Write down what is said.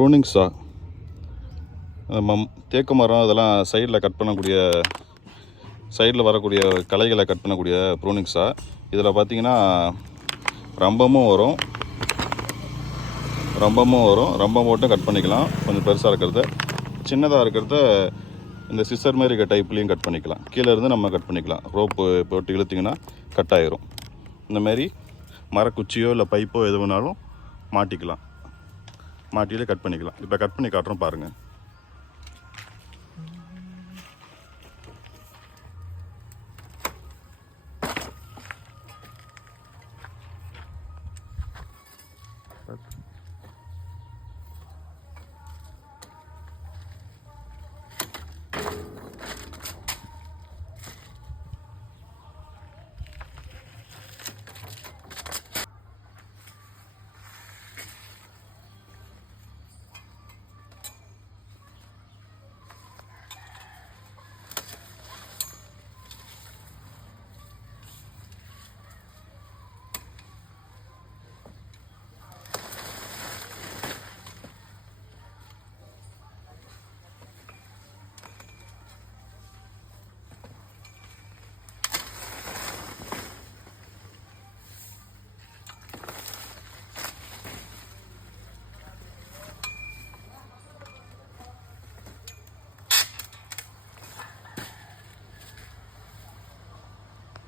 Pruning சா. நம்ம தேக்கு மரம் அதெல்லாம் சைடில் கட் பண்ணக்கூடிய, சைடில் வரக்கூடிய களைகளை கட் பண்ணக்கூடிய ப்ரூனிங் சா. இதில் பார்த்திங்கன்னா ரம்பமும் வரும், ரம்பம் போட்டும் கட் பண்ணிக்கலாம். கொஞ்சம் பெருசாக இருக்கிறத, சின்னதாக இருக்கிறத இந்த சிசர் மாதிரி டைப்லேயும் கட் பண்ணிக்கலாம். கீழே இருந்து நம்ம கட் பண்ணிக்கலாம். ரோப்பு போட்டு இழுத்திங்கன்னா கட் ஆகிரும். இந்தமாரி மரக்குச்சியோ இல்லை பைப்போ எது வேணாலும் மாட்டிக்கலாம், மாட்டியிலே கட் பண்ணிக்கலாம். இப்போ கட் பண்ணி காட்டுறோம் பாருங்கள்.